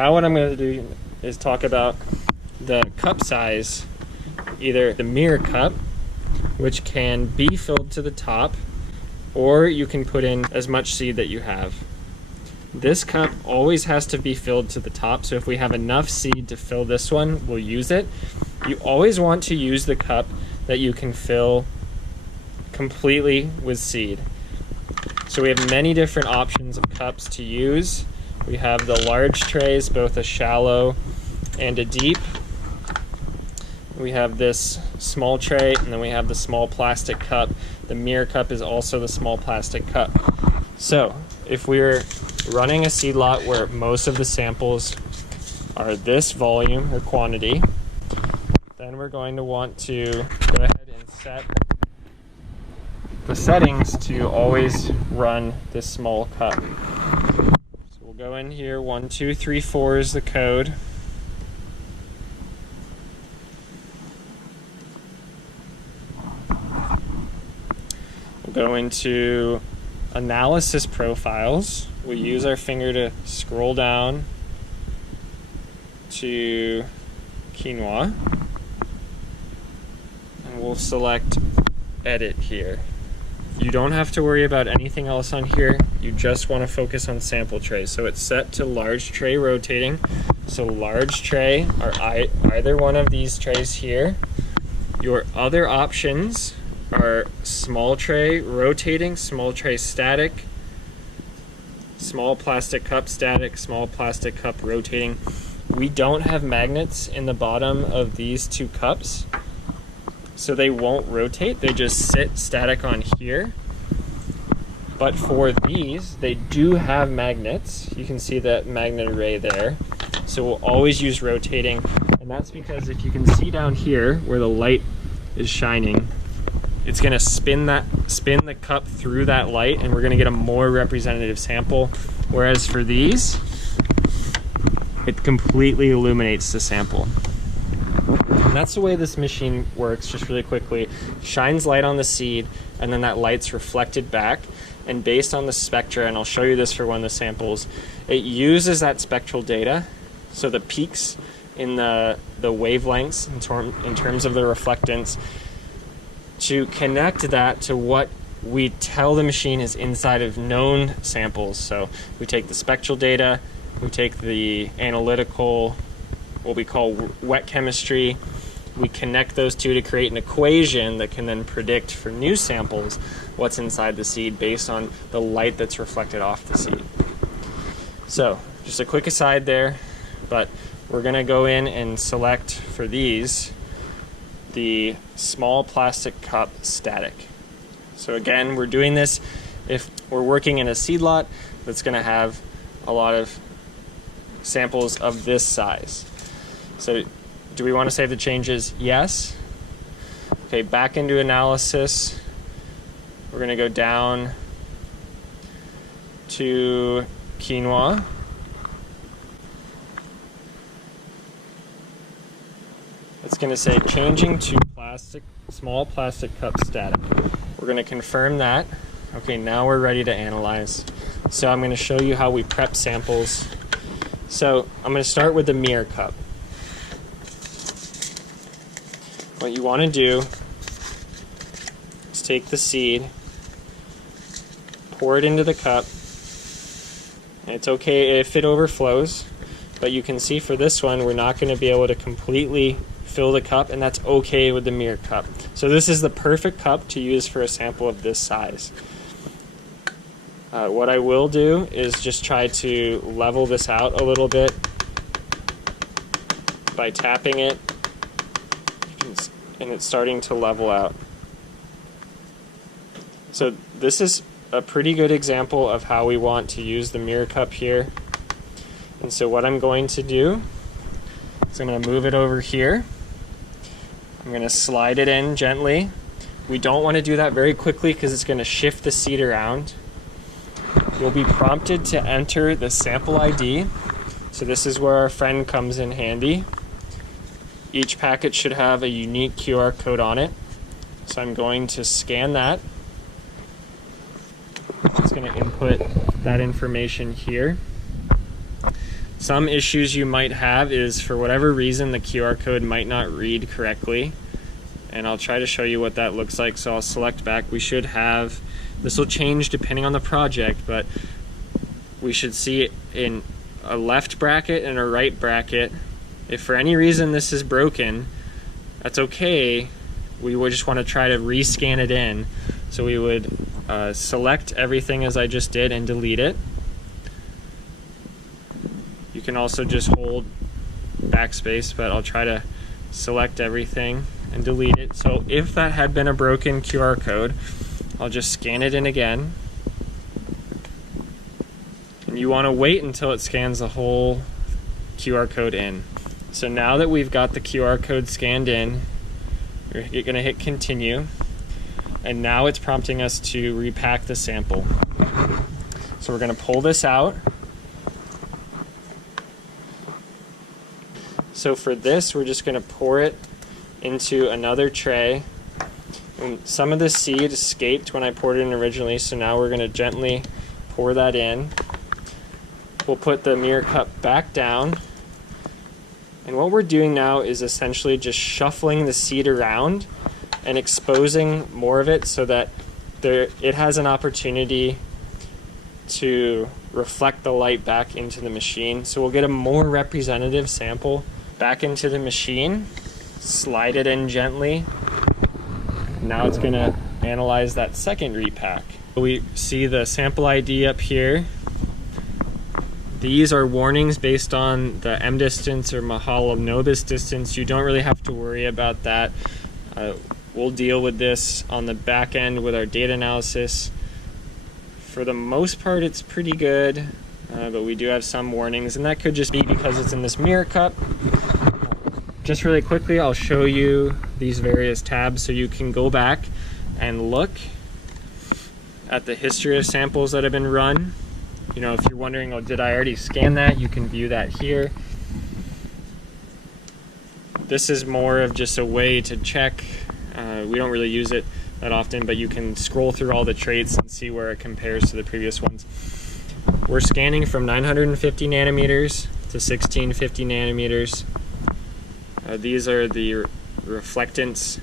Now what I'm going to do is talk about the cup size, either the mirror cup, which can be filled to the top, or you can put in as much seed that you have. This cup always has to be filled to the top, so if we have enough seed to fill this one, we'll use it. You always want to use the cup that you can fill completely with seed. So we have many different options of cups to use. We have the large trays, both a shallow and a deep. We have this small tray, and then we have the small plastic cup. The mirror cup is also the small plastic cup. So if we're running a seed lot where most of the samples are this volume or quantity, then we're going to want to go ahead and set the settings to always run this small cup. So we'll go in here, 1, 2, 3, 4 is the code. We'll go into analysis profiles. We use our finger to scroll down to quinoa, and we'll select edit here. You don't have to worry about anything else on here. You just want to focus on sample tray. So it's set to large tray rotating. So large tray are either one of these trays here. Your other options are small tray rotating, small tray static, small plastic cup static, small plastic cup rotating. We don't have magnets in the bottom of these two cups, so they won't rotate. They just sit static on here. But for these, they do have magnets. You can see that magnet array there. So we'll always use rotating, and that's because if you can see down here where the light is shining, it's going to spin the cup through that light, and we're going to get a more representative sample. Whereas for these, it completely illuminates the sample. And that's the way this machine works, just really quickly. Shines light on the seed, and then that light's reflected back. And based on the spectra, and I'll show you this for one of the samples, it uses that spectral data, so the peaks in the wavelengths in terms of the reflectance, to connect that to what we tell the machine is inside of known samples. So we take the spectral data, we take the analytical, what we call wet chemistry, we connect those two to create an equation that can then predict for new samples what's inside the seed based on the light that's reflected off the seed. So just a quick aside there, but we're going to go in and select for these the small plastic cup static. So again, we're doing this if we're working in a seed lot that's going to have a lot of samples of this size. So do we want to save the changes? Yes. Okay, back into analysis. We're going to go down to quinoa. It's going to say changing to small plastic cup static. We're going to confirm that. Okay, now we're ready to analyze. So I'm going to show you how we prep samples. So I'm going to start with the mirror cup. What you want to do is take the seed, pour it into the cup, and it's okay if it overflows, but you can see for this one we're not going to be able to completely fill the cup, and that's okay with the mirror cup. So this is the perfect cup to use for a sample of this size. What I will do is just try to level this out a little bit by tapping it, and it's starting to level out. So this is a pretty good example of how we want to use the mirror cup here. And so what I'm going to do is I'm going to move it over here. I'm going to slide it in gently. We don't want to do that very quickly because it's going to shift the seed around. You'll be prompted to enter the sample ID. So this is where our friend comes in handy. Each packet should have a unique QR code on it. So I'm going to scan that. It's going to input that information here. Some issues you might have is, for whatever reason, the QR code might not read correctly. And I'll try to show you what that looks like. So I'll select back. We should have, this will change depending on the project, but we should see it in a left bracket and a right bracket. If for any reason this is broken, that's okay. We would just want to try to rescan it in. So we would select everything as I just did and delete it. You can also just hold backspace, but I'll try to select everything and delete it. So if that had been a broken QR code, I'll just scan it in again. And you want to wait until it scans the whole QR code in. So now that we've got the QR code scanned in, you're going to hit continue. And now it's prompting us to repack the sample. So we're going to pull this out. So for this, we're just going to pour it into another tray. And some of the seed escaped when I poured it in originally, so now we're going to gently pour that in. We'll put the mirror cup back down. And what we're doing now is essentially just shuffling the seed around and exposing more of it so that it has an opportunity to reflect the light back into the machine. So we'll get a more representative sample back into the machine, slide it in gently. Now it's going to analyze that second repack. We see the sample ID up here. These are warnings based on the M distance or Mahalanobis distance. You don't really have to worry about that. We'll deal with this on the back end with our data analysis. For the most part, it's pretty good, but we do have some warnings, and that could just be because it's in this mirror cup. Just really quickly, I'll show you these various tabs so you can go back and look at the history of samples that have been run. You know, if you're wondering, oh, did I already scan that? You can view that here. This is more of just a way to check. We don't really use it that often, but you can scroll through all the traits and see where it compares to the previous ones. We're scanning from 950 nanometers to 1650 nanometers. These are the reflectance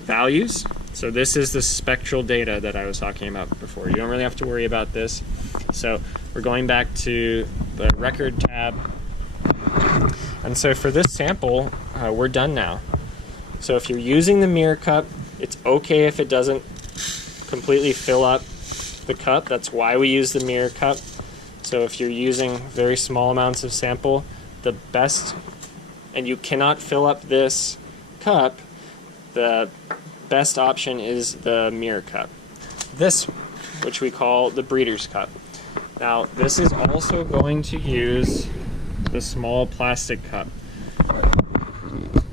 values. So this is the spectral data that I was talking about before. You don't really have to worry about this. So we're going back to the record tab. And so for this sample, we're done now. So if you're using the mirror cup, it's okay if it doesn't completely fill up the cup. That's why we use the mirror cup. So if you're using very small amounts of sample, the best, and you cannot fill up this cup, the best option is the mirror cup. This, which we call the breeder's cup. Now, this is also going to use the small plastic cup.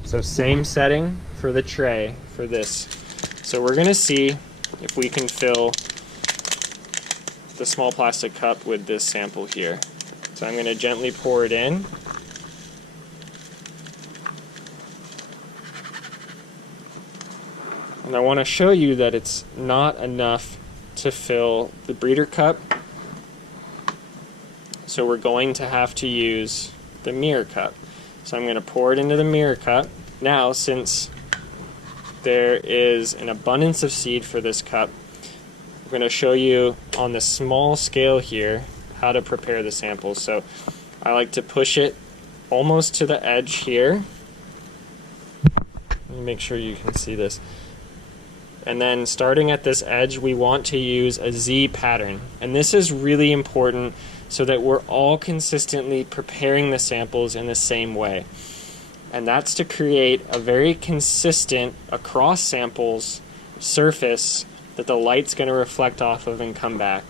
So same setting for the tray for this. So we're going to see if we can fill the small plastic cup with this sample here. So I'm going to gently pour it in. And I want to show you that it's not enough to fill the breeder cup. So we're going to have to use the mirror cup. So I'm going to pour it into the mirror cup. Now, since there is an abundance of seed for this cup, I'm going to show you on the small scale here how to prepare the sample. So I like to push it almost to the edge here. Let me make sure you can see this. And then starting at this edge, we want to use a Z pattern. And this is really important so that we're all consistently preparing the samples in the same way. And that's to create a very consistent across samples surface that the light's going to reflect off of and come back.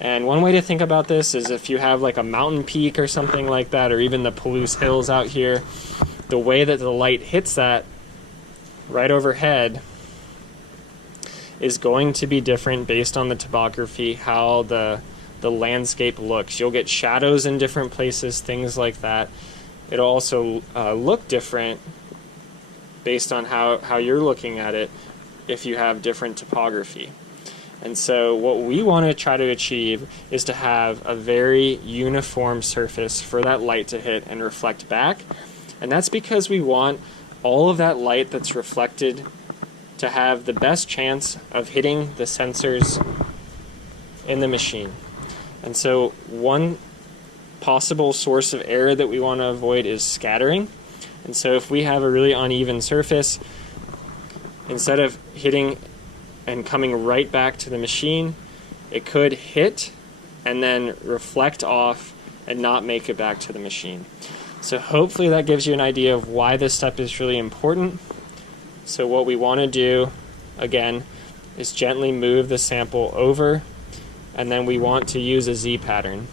And one way to think about this is if you have like a mountain peak or something like that, or even the Palouse Hills out here, the way that the light hits that right overhead is going to be different based on the topography, how the landscape looks. You'll get shadows in different places, things like that. It'll also look different based on how you're looking at it if you have different topography. And so what we want to try to achieve is to have a very uniform surface for that light to hit and reflect back. And that's because we want all of that light that's reflected to have the best chance of hitting the sensors in the machine. And so one possible source of error that we want to avoid is scattering. And so if we have a really uneven surface, instead of hitting and coming right back to the machine, it could hit and then reflect off and not make it back to the machine. So hopefully that gives you an idea of why this step is really important. So what we want to do, again, is gently move the sample over, and then we want to use a Z pattern.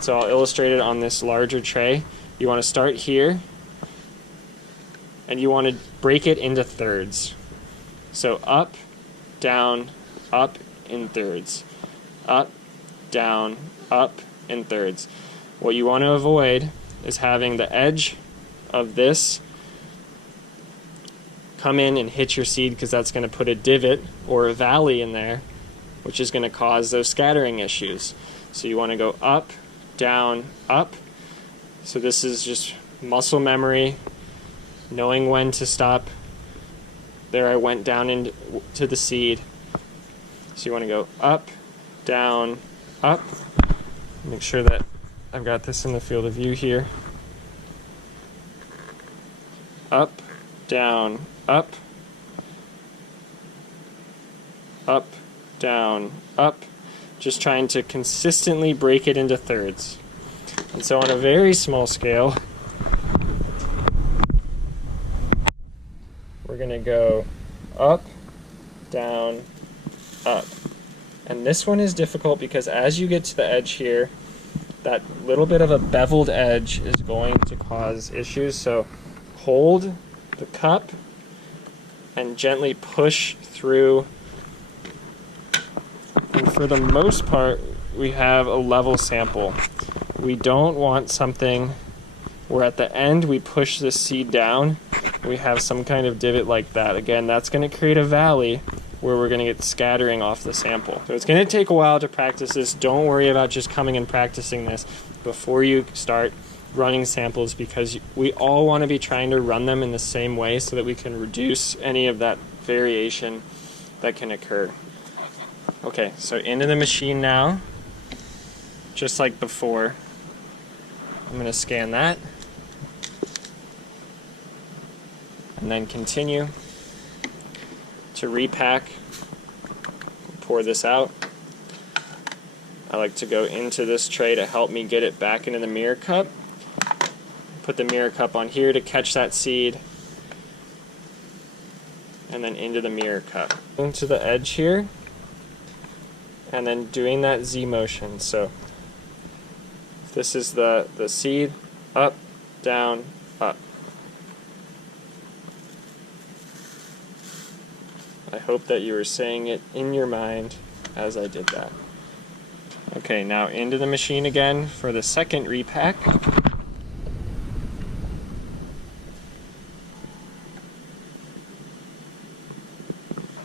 So I'll illustrate it on this larger tray. You want to start here, and you want to break it into thirds. So up, down, up in thirds. Up, down, up in thirds. What you want to avoid is having the edge of this come in and hit your seed, because that's going to put a divot or a valley in there, which is going to cause those scattering issues. So you want to go up, down, up. So this is just muscle memory, knowing when to stop. There I went down into the seed. So you want to go up, down, up. Make sure that I've got this in the field of view here. Up, down, up. Up, down, up. Just trying to consistently break it into thirds. And so on a very small scale, we're going to go up, down, up. And this one is difficult because as you get to the edge here, that little bit of a beveled edge is going to cause issues. So hold the cup and gently push through. And for the most part, we have a level sample. We don't want something where at the end we push the seed down, we have some kind of divot like that. Again, that's going to create a valley where we're going to get scattering off the sample. So it's going to take a while to practice this. Don't worry about just coming and practicing this before you start running samples, because we all want to be trying to run them in the same way so that we can reduce any of that variation that can occur. Okay, so into the machine now, just like before. I'm going to scan that, and then continue to repack, pour this out. I like to go into this tray to help me get it back into the mirror cup. Put the mirror cup on here to catch that seed, and then into the mirror cup. Into the edge here, and then doing that Z motion. So this is the seed, up, down, up. I hope that you were saying it in your mind as I did that. Okay, now into the machine again for the second repack.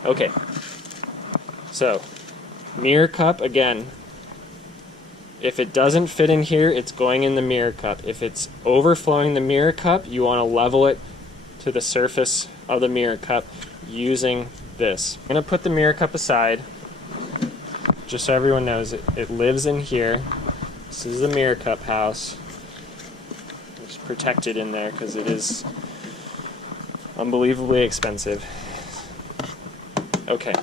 Okay, so mirror cup again. If it doesn't fit in here, it's going in the mirror cup. If it's overflowing the mirror cup, you want to level it to the surface of the mirror cup using this. I'm going to put the mirror cup aside, just so everyone knows it lives in here. This is the mirror cup house. It's protected in there because it is unbelievably expensive. Okay,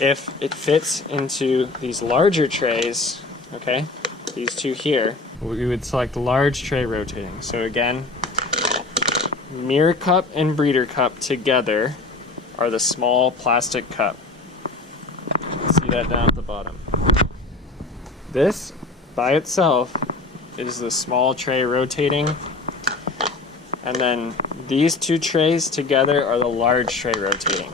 if it fits into these larger trays, okay, these two here, we would select large tray rotating. So again, mirror cup and breeder cup together are the small plastic cup. See that down at the bottom. This by itself is the small tray rotating, and then these two trays together are the large tray rotating.